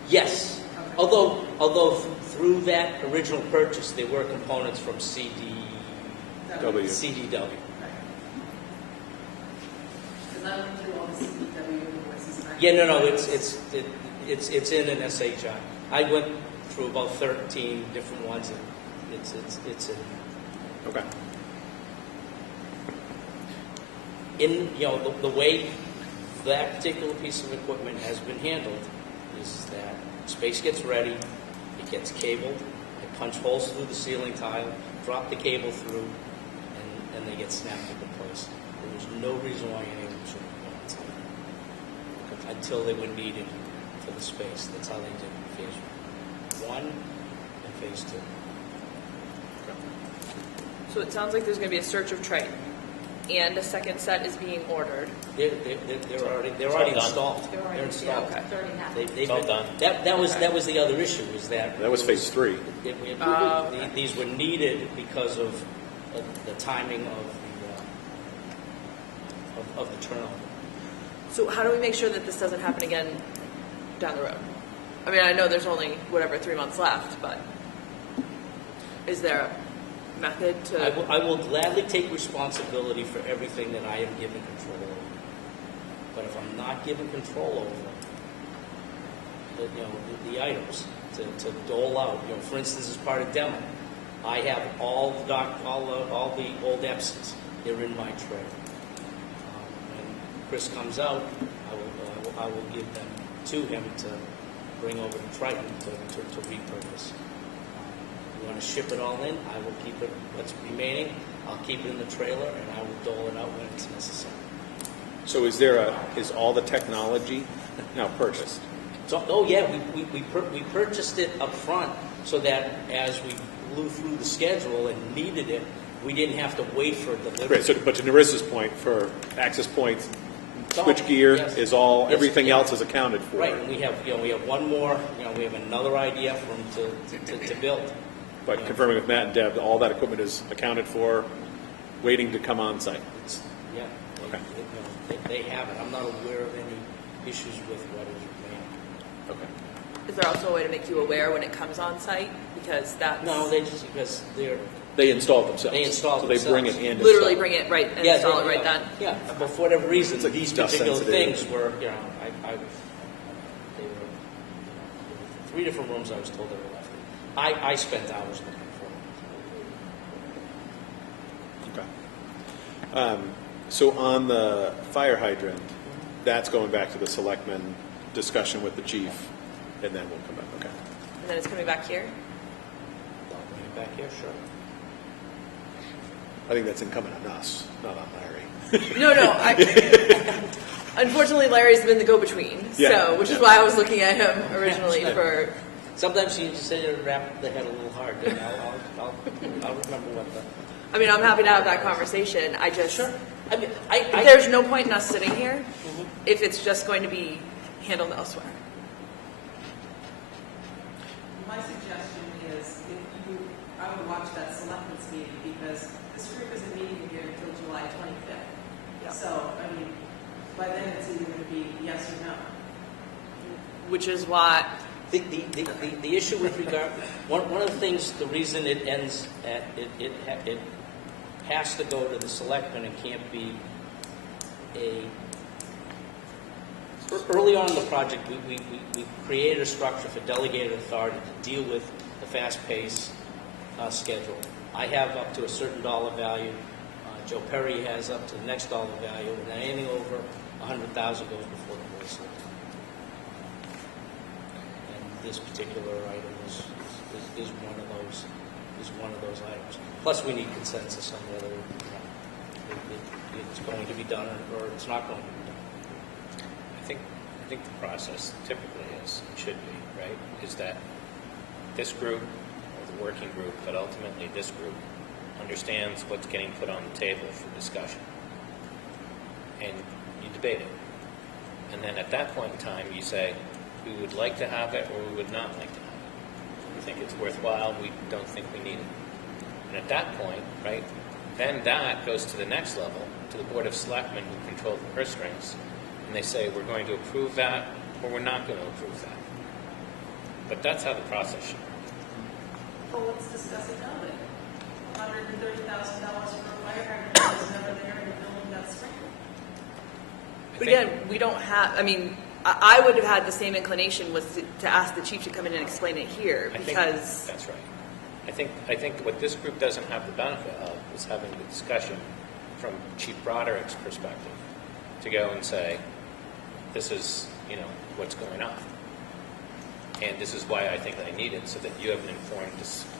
Yes. Okay. Although through that original purchase, there were components from W. CDW. Because I went through all the CPW invoices. and I- Yeah, no, it's in an SHI. I went through about 13 different ones, and it's in. Okay. The way that particular piece of equipment has been handled is that space gets ready, it gets cabled, I punch holes through the ceiling tile, drop the cable through, and they get snapped into place. There was no reason why any of them should have gone outside until they were needed for the space. That's how they did phase 1 and phase 2. So it sounds like there's going to be a search of Triton, and a second set is being ordered. They're already done. installed. They're already- They're installed. yeah, it's already happened. They've It's all been- done. That was the other issue, was that. That was phase 3. These were needed because of the timing of the turnover. So how do we make sure that this doesn't happen again down the road? I mean, I know there's only, 3 months left, but is there a method to... I will gladly take responsibility for everything that I am given control over. But if I'm not given control over the items to dole out, for instance, as part of demo, I have all the old EPSs. They're in my tray. When Chris comes out, I will give them to him to bring over to Triton to repurpose. You want to ship it all in, I will keep it, what's remaining, I'll keep it in the trailer, and I will dole it out when it's necessary. So is all the technology now purchased? So, oh yeah, we purchased it up front so that as we blew through the schedule and needed it, we didn't have to wait for delivery. Right, so, but to Narissa's point, for access points, all- switch gear yes. is all, Yes, everything yeah. else is accounted for. Right, and we have one more, we have another idea for them to build. But confirming with Matt and Deb, all that equipment is accounted for, waiting to come on site. It's, yeah, Okay. they have it. I'm not aware of any issues with what is remaining. Okay. Is there also a way to make you aware when it comes on site? Because that's No, they just, because They install it themselves. They install it So they bring it themselves. in. literally install bring it right and yeah, install it they- right then. Yeah, but for whatever reason, It's like these dust particular sensitive. things were, they were, three different rooms I was told they were left in. I spent hours looking for them. Okay. So on the fire hydrant, that's going back to the selectmen discussion with the chief, and then we'll come back. Okay. And then it's coming back here? I'll bring it back here, sure. I think that's incumbent on us, not on Larry. No. Unfortunately, Larry's been the go-between, Yeah, which is yeah. why I was looking at him originally for. Sometimes you just say to wrap the head a little hard. And I'll remember what the. I mean, I'm happy to have that conversation. I just. Sure. I mean, There's no point in us sitting here if it's just going to be handled elsewhere. My suggestion is I would watch that selectmen's meeting because this group isn't meeting again until July 25th. Yep. So, I mean, by then it's either going to be yes or no. Which is why. The issue with regard, one of the things, the reason it ends at, it has to go to the selectmen and can't be early on in the project, we created a structure for delegated authority to deal with the fast-paced schedule. I have up to a certain dollar value. Joe Perry has up to the next dollar value, and then anything over $100,000 goes before the board of selectmen. This particular item is one of those items. Plus, we need consensus on whether it's going to be done or it's not going to be done. I think the process typically is, should be, right, is that this group, or the working group, but ultimately this group, understands what's getting put on the table for discussion. And you debate it. And then at that point in time, you say, we would like to have it or we would not like to have it. We think it's worthwhile, we don't think we need it. And at that point, right, then that goes to the next level, to the Board of Selectmen who control the purse strings. And they say, we're going to approve that or we're not going to approve that. But that's how the process should work. Well, let's discuss it now then. $130,000 for a fire hydrant that was never there in the building that's sprinkled. But again, we don't have. I mean, I would have had the same inclination was to ask the chief to come in and explain it here I think because. that's right. I think what this group doesn't have the benefit of is having the discussion from Chief Broderick's perspective to go and say, this is, what's going on. And this is why I think I need it, so that you have an informed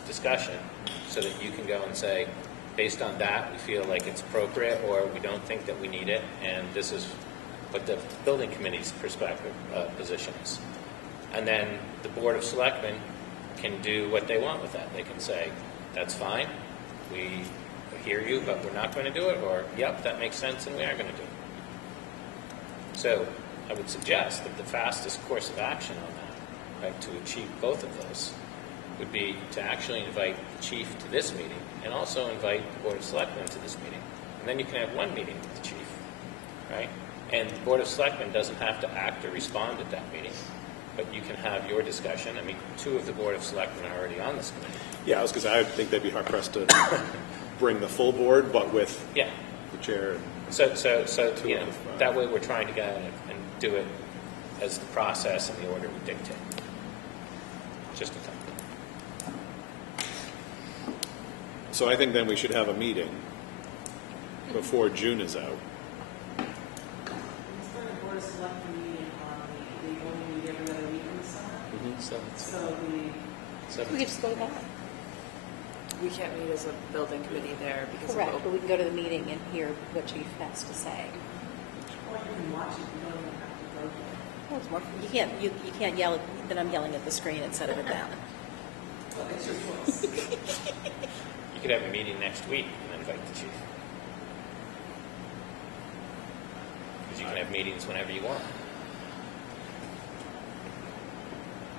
discussion, so that you can go and say, based on that, we feel like it's appropriate, or we don't think that we need it, and this is what the building committee's perspective position is. And then the Board of Selectmen can do what they want with that. They can say, that's fine, we hear you, but we're not going to do it, or, yep, that makes sense, and we are going to do it. So I would suggest that the fastest course of action on that, right, to achieve both of those, would be to actually invite the chief to this meeting and also invite the Board of Selectmen to this meeting. And then you can have one meeting with the chief, right? And the Board of Selectmen doesn't have to act or respond at that meeting, but you can have your discussion. I mean, 2 of the Board of Selectmen are already on this committee. Yeah, I was going to say, I think they'd be hard pressed to bring the full board, but with Yeah. the chair. So Two of that way we're trying to go and do it as the process and the order would dictate. Just a thought. So I think then we should have a meeting before June is out. Let's start a Board of Selectmen meeting on they only meet every other week in the summer. So We could just go to that. We can't meet as a building committee there because Correct, of but we can go to the meeting and hear what chief has to say. or you can watch it, you don't even have to vote. Well, it's more, you can't yell at, then I'm yelling at the screen instead of at them. You could have a meeting next week and invite the chief. Because you can have meetings whenever you want.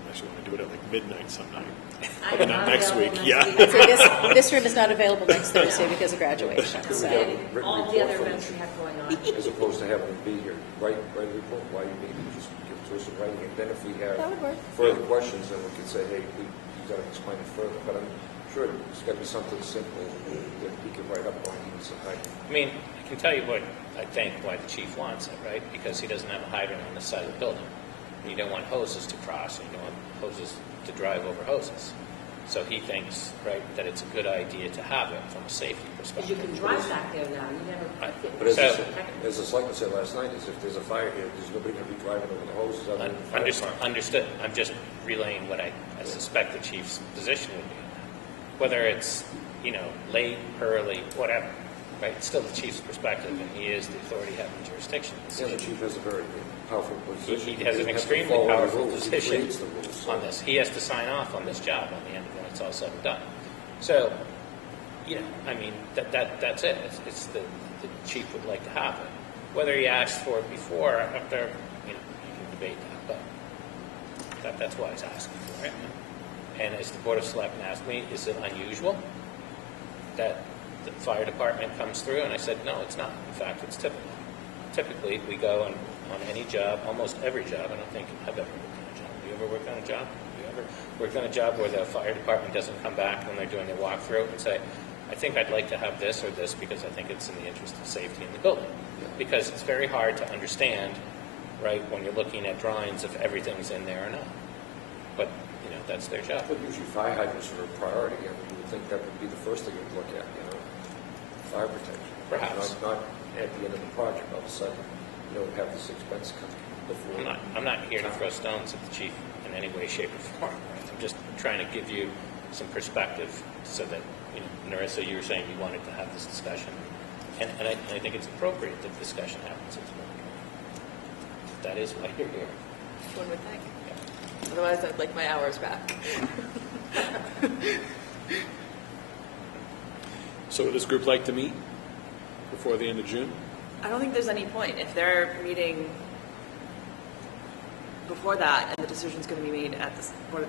I actually want to do it at like midnight some night. I But am not not next available week, next yeah. week. So this room is not available next Thursday because of graduation, so. And all the other events we have going on. As opposed to having it be here, write a report, why you need to just give it to us in writing, and then if we That have would work. further questions, then we can say, hey, you got to explain it further, but I'm sure it's got to be something simple that we can write up on, even some height. I mean, I can tell you what I think why the chief wants it, right? Because he doesn't have a hydrant on the side of the building. And you don't want hoses to cross, and you don't want hoses to drive over hoses. So he thinks, right, that it's a good idea to have it from a safety Because perspective. you can drive back there now, you never. But as, So- as the selectman said last night, is if there's a fire here, there's nobody going to be driving over the hoses other than the fire department. Understood. I'm just relaying what I suspect the chief's position would be. Whether it's, late, early, whatever, right? It's still the chief's perspective, and he is the authority having jurisdiction. Yeah, the chief has a very powerful position. He has an doesn't have to extremely follow the powerful rules. He position creates the rules, so- on this. He has to sign off on this job on the end when it's all said and done. So, that's it. It's the chief would like to have it. Whether he asked for it before or after, you can debate that, but that's why he's asking for it. And as the Board of Selectmen asked me, is it unusual that the fire department comes through? And I said, no, it's not. In fact, it's typical. Typically, we go on any job, almost every job. I don't think I've ever worked on a job. Have you ever worked on a job? Have you ever worked on a job where the fire department doesn't come back when they're doing their walkthrough and say, I think I'd like to have this or this because I think it's in the interest of safety in the building? Because it's very hard to understand, right, when you're looking at drawings if everything's in there or not. But, that's their job. But usually fire hydrants are a priority, and you would think that would be the first thing you'd look at, fire protection. Perhaps. Not at the end of the project, all of a sudden, you don't have this expense come before. I'm not here to throw stones at the chief in any way, shape, or form. Right? I'm just trying to give you some perspective so that, Narissa, you were saying you wanted to have this discussion. And I think it's appropriate that the discussion happens at the board. That is why you're here. One would think. Otherwise, I'd like my hours back. So would this group like to meet before the end of June? I don't think there's any point. If they're meeting before that and the decision's going to be made at this board,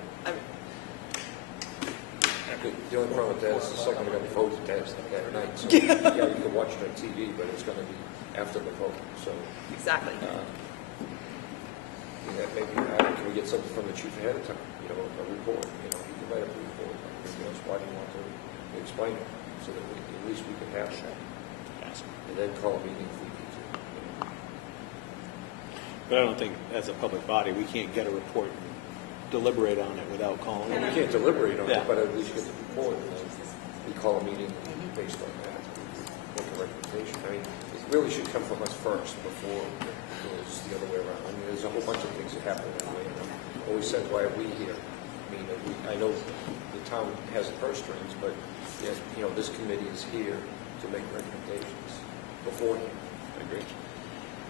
The only problem with that is the second we're going to vote that night. So, yeah, you can watch it on TV, but it's going to be after the vote. So, exactly. maybe can we get something from the chief ahead of time? A report. You can write up a report. Why do you want to explain it so that at least we can have it, and then call a meeting if we need to. But I don't think, as a public body, we can't get a report and deliberate on it without calling. We can't deliberate on Yeah. it, but at least get the report, and then we call a meeting based on that, make a recommendation. I mean, it really should come from us first before it goes the other way around. I mean, there's a whole bunch of things that happen that way, and I've always said, why are we here? I mean, I know the town has the purse strings, but, this committee is here to make recommendations beforehand. I agree.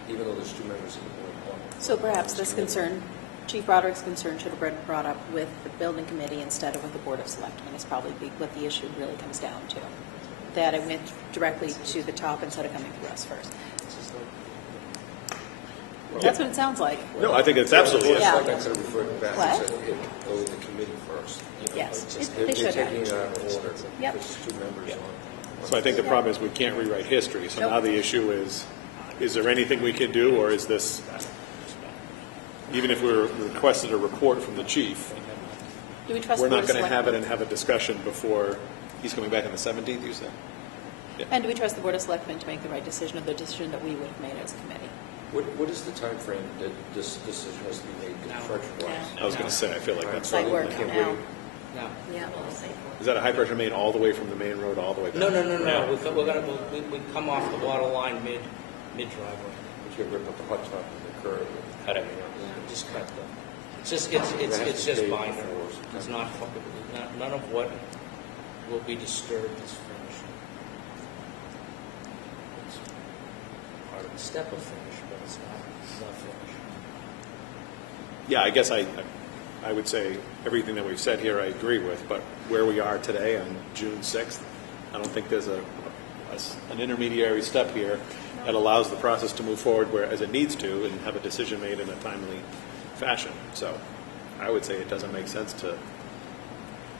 Even though there's two members of the board. So perhaps this concern, Chief Broderick's concern should have been brought up with the building committee instead of with the Board of Selectmen is probably what the issue really comes down to. That it went directly to the top instead of coming to us first. That's what it sounds like. No, I think it's absolutely. Yeah. Like I said, referred it back What? and said, okay, go to the committee first. Yes, They're they should have. taking it out of order. Yep. There's two members on. So I think the problem is we can't rewrite history. So Nope. now the issue is there anything we can do, or is this, even if we requested a report from the chief, Do we trust we're the not Board of going to have it Selectmen? and have a discussion before he's coming back on the 17th, you said? And do we trust the Board of Selectmen to make the right decision, or the decision that we would have made as a committee? What is the time frame that this decision has to be made construction-wise? I was going to say, I feel like that's Site work Can't now. wait. No. Yeah. Is that a high pressure main all the way from the main road all the way back? No. No. We come off the water line mid driveway. You rip up the hot top of the curb. Cut it. Just cut the. It's just minor. It's not none of what will be disturbed is finished. It's part of the step of finish, but it's not finished. Yeah, I guess I would say everything that we've said here I agree with, but where we are today on June 6th, I don't think there's an intermediary step here that allows the process to move forward where as it needs to and have a decision made in a timely fashion. So I would say it doesn't make sense to.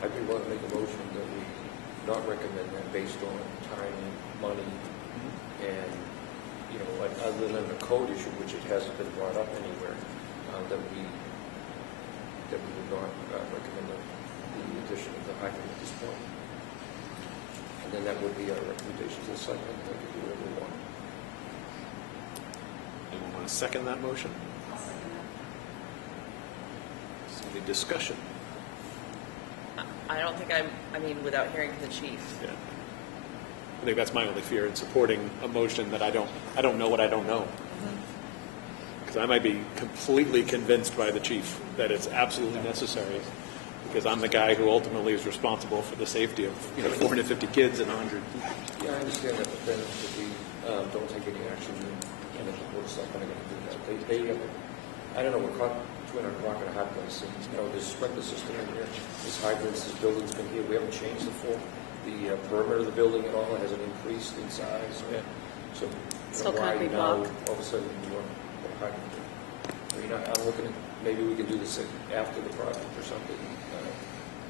I'd be willing to make a motion that we not recommend that based on time, money, and, you know, like other than the code issue, which it hasn't been brought up anywhere, that we would not recommend the addition of the hydrant at this point. And then that would be our recommendation to the selectmen, and they could do whatever we want. Anyone want to second that motion? I'll second that. Any discussion? I don't think I mean, without hearing from the chief. Yeah. I think that's my only fear in supporting a motion that I don't know what I don't know. Because I might be completely convinced by the chief that it's absolutely necessary, because I'm the guy who ultimately is responsible for the safety of 450 kids and 100 people. Yeah, I understand that, but then if we don't take any action, and if the board of selectmen are going to do that, they I don't know, we're caught between a rock and a hard place. And, there's a sprinkler system in here, there's hydrants, this building's been here, we haven't changed the perimeter of the building at all, it hasn't increased in size. Yeah. So, Still why concrete now, block. all of a sudden, you want a hydrant? I mean, I'm looking at, maybe we can do this after the project or something,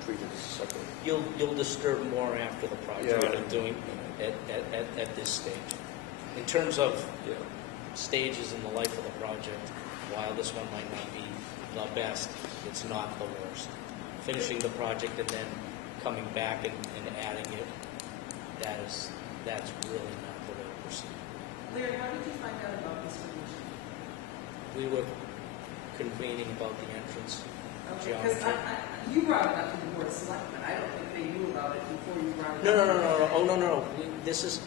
treat it as a separate. You'll disturb more after the project Yeah. than doing at this stage. In terms of stages in the life of the project, while this one might not be the best, it's not the worst. Finishing the project and then coming back and adding it, that's really not the way to proceed. Larry, how did you find out about this condition? We were convening about the entrance Because geometry. you brought it up to the board of selectmen. I don't think they knew about it before you brought it No. up. Oh, no. This has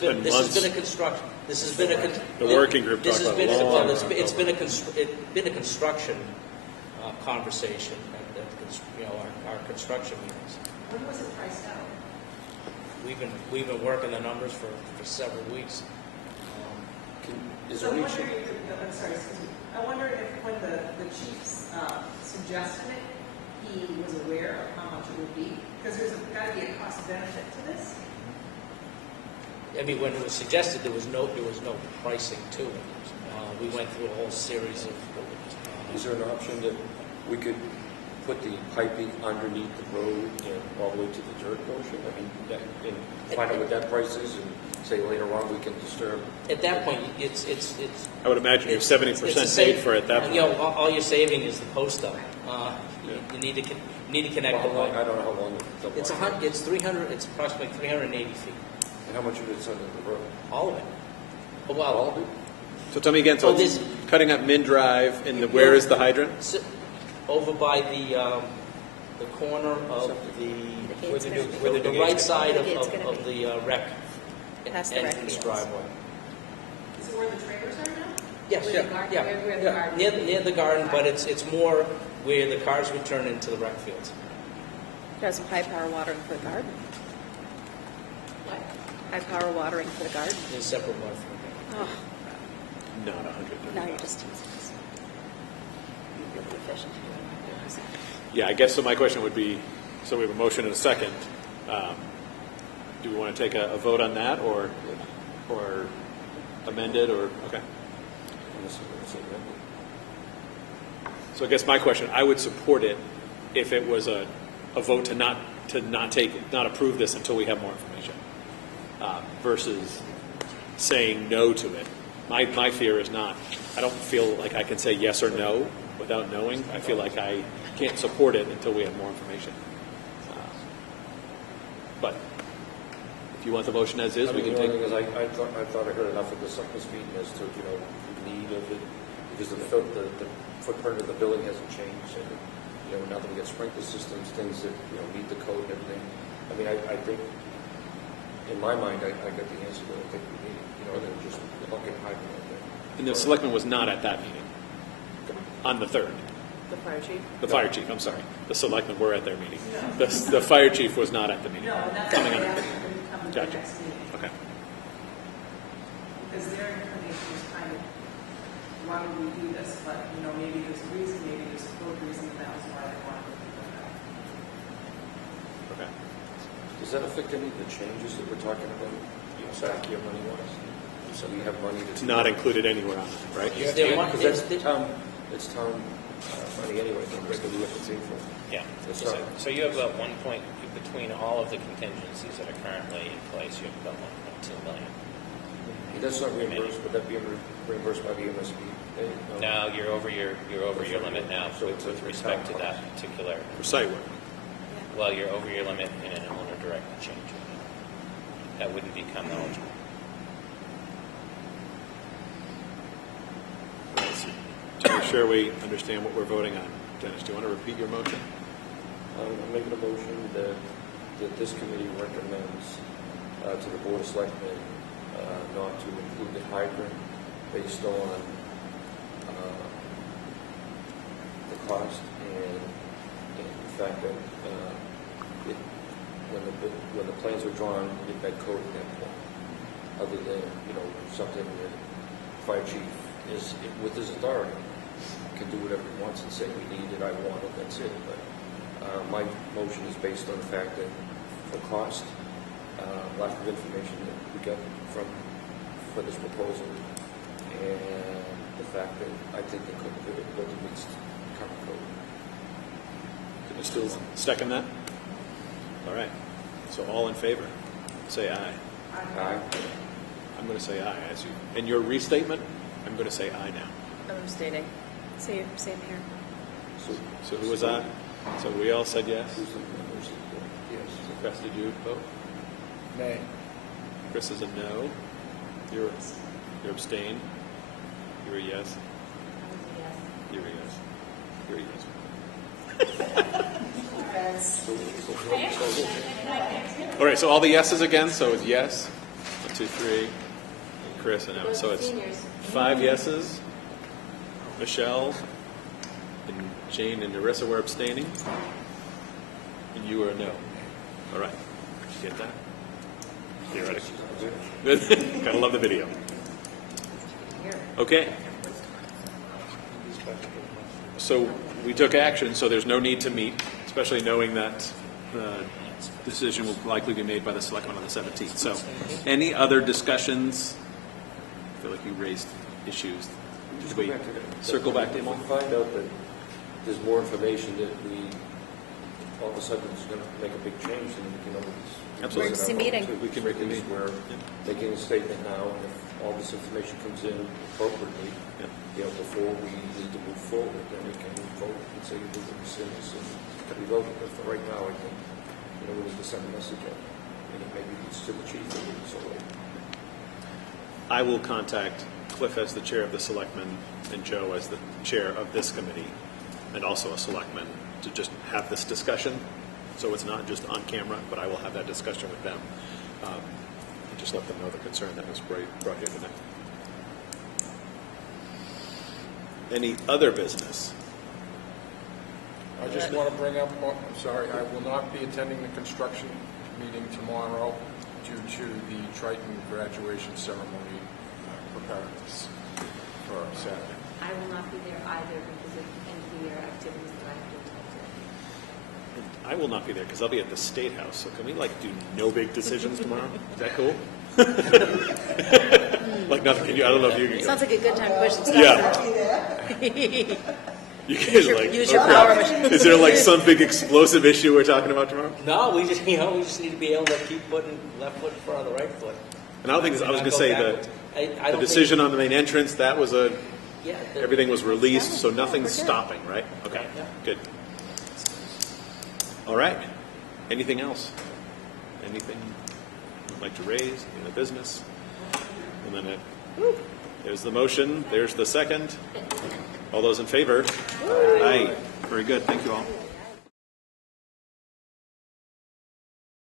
been been months. a construction. This has been a The working group This talked has about been long well. time It's ago. been a construction conversation at our construction meetings. When was it priced out? We've been working the numbers for several weeks. Is So there I'm any wondering if, I'm sorry, excuse me. I wonder if when the chief suggested it, he was aware of how much it would be? Because there's got to be a cost benefit to this. I mean, when it was suggested, there was no pricing to it. We went through a whole series of. Is there an option that we could put the piping underneath the road and all the way to the dirt portion? I mean, and find out what that price is and say later on we can disturb. At that point, it's. I would imagine you're It's 70% a paid save- for it at that point. all you're saving is the post up. You need to connect the Well, line. I don't know how long the It's line- It's 300. It's approximately 380 feet. And how much of it's under the road? All of it. Oh, wow. All of it? So tell me again, so Oh, it's this- cutting up Min Drive, and where is the hydrant? Over by the corner of The gate's gonna be- the right side The gate's gonna of be- the rec Past the rec entrance fields. driveway. Is it where the trailers are now? Yes, Where the garden- where the garden is. near the garden, but it's more where the cars would turn into the rec fields. There's some high power watering for the garden. What? High power watering for the garden. There's separate one for Oh, Not 100. now you're just teasing us. You're really efficient. Yeah, I guess so. My question would be, so we have a motion and a second. Do we want to take a vote on that, or amend it, or okay? Unless you want to say that. So I guess my question, I would support it if it was a vote to not approve this until we have more information, versus saying no to it. My fear is not. I don't feel like I can say yes or no without knowing. I feel like I can't support it until we have more information. But if you want the motion as is, we can the take. only thing is I thought I heard enough of the selectmen's meeting as to, the need of it, because the footprint of the building hasn't changed, and, now that we get sprinkler systems, things that, meet the code and everything. I mean, I think, in my mind, I got the answer that I think we need, than just the bucket hydrant out there. And the selectman was not at that meeting on the 3rd. The fire chief. The fire chief, I'm sorry. The selectmen were at their meeting. The fire chief was not at the meeting. No, and that's why Coming I on. asked them to come to the Gotcha. next meeting. Okay. Because their information was kind of why would we do this? But, you know, maybe there's a reason, maybe there's a good reason, that was why they wanted to do that. Okay. Does that affect any of the changes that we're talking about, exactly money-wise? So we have money It's to... not included anywhere on that, right? Because that's town money anyway, numbers that we have to pay for. Yeah. It's So, not- so you have about between all of the contingencies that are currently in place, you have about 1.2 million. That's not reimbursed, would that be reimbursed by the MSP? Now you're over your limit now So with it's a respect to town that particular. For site work. Well, you're over your limit in an owner-directed change. That wouldn't become eligible. To be sure we understand what we're voting on, Dennis, do you want to repeat your motion? I'm making a motion that this committee recommends to the Board of Selectmen not to include the hydrant based on the cost and the fact that when the plans are drawn, it met code at that point. Other than, something that fire chief is, with his authority, can do whatever he wants and say, we need it, I want it, that's it. But my motion is based on the fact that for cost, lack of information that we got for this proposal, and the fact that I think the building meets current code. Can you still second that? All right. So all in favor, say aye. Aye. I'm going to say aye. As you, in your restatement, I'm going to say aye now. I'm abstaining. Same here. So who was aye? So we all said yes? Who's the members? Yes. So Chris, did you vote? Nay. Chris is a no. You're abstain. You're a yes. You're a yes. You're a yes. All right, so all the yeses again, so it's yes. 1, 2, 3. Chris, and no. So it's 5 yeses. Michelle, and Jane, and Narissa were abstaining. And you were a no. All right. Did you get that? Theoretically. Good. Gotta love the video. Okay. So we took action, so there's no need to meet, especially knowing that the decision will likely be made by the selectmen on the 17th. So any other discussions? I feel like you raised issues. Just Did go we back to that. circle back to If them? we find out that there's more information that we all of a sudden is going to make a big change, then we can always... Absolutely. Emergency meeting. We can reconvene. We're making a statement now, and if all this information comes in appropriately, before we need to move forward, then we can move forward and say we're going to rescind this and we vote. But for right now, I think, we need to send a message out. And maybe it's to the chief that it's so late. I will contact Cliff as the chair of the selectmen and Joe as the chair of this committee and also a selectman to just have this discussion. So it's not just on camera, but I will have that discussion with them. And just let them know the concern that was brought here tonight. Any other business? I just want to bring up, I'm sorry, I will not be attending the construction meeting tomorrow due to the Triton graduation ceremony preparatives for Saturday. I will not be there either because of end-of-the-year activities that I have to attend to. I will not be there because I'll be at the State House. So can we do no big decisions tomorrow? Is that cool? Nothing. Can you? I don't know if you can. Sounds like a good time to push some stuff. Yeah. You guys use your power machine. Is there some big explosive issue we're talking about tomorrow? No, we just need to be able to keep putting left foot in front of the right foot. And I don't think I was going to say the decision on the main entrance. That was everything was released, so nothing's stopping, right? Okay, Yeah. good. All right. Anything else? Anything you'd like to raise in the business? And then there's the motion. There's the second. All those in favor? Aye. Very good. Thank you all.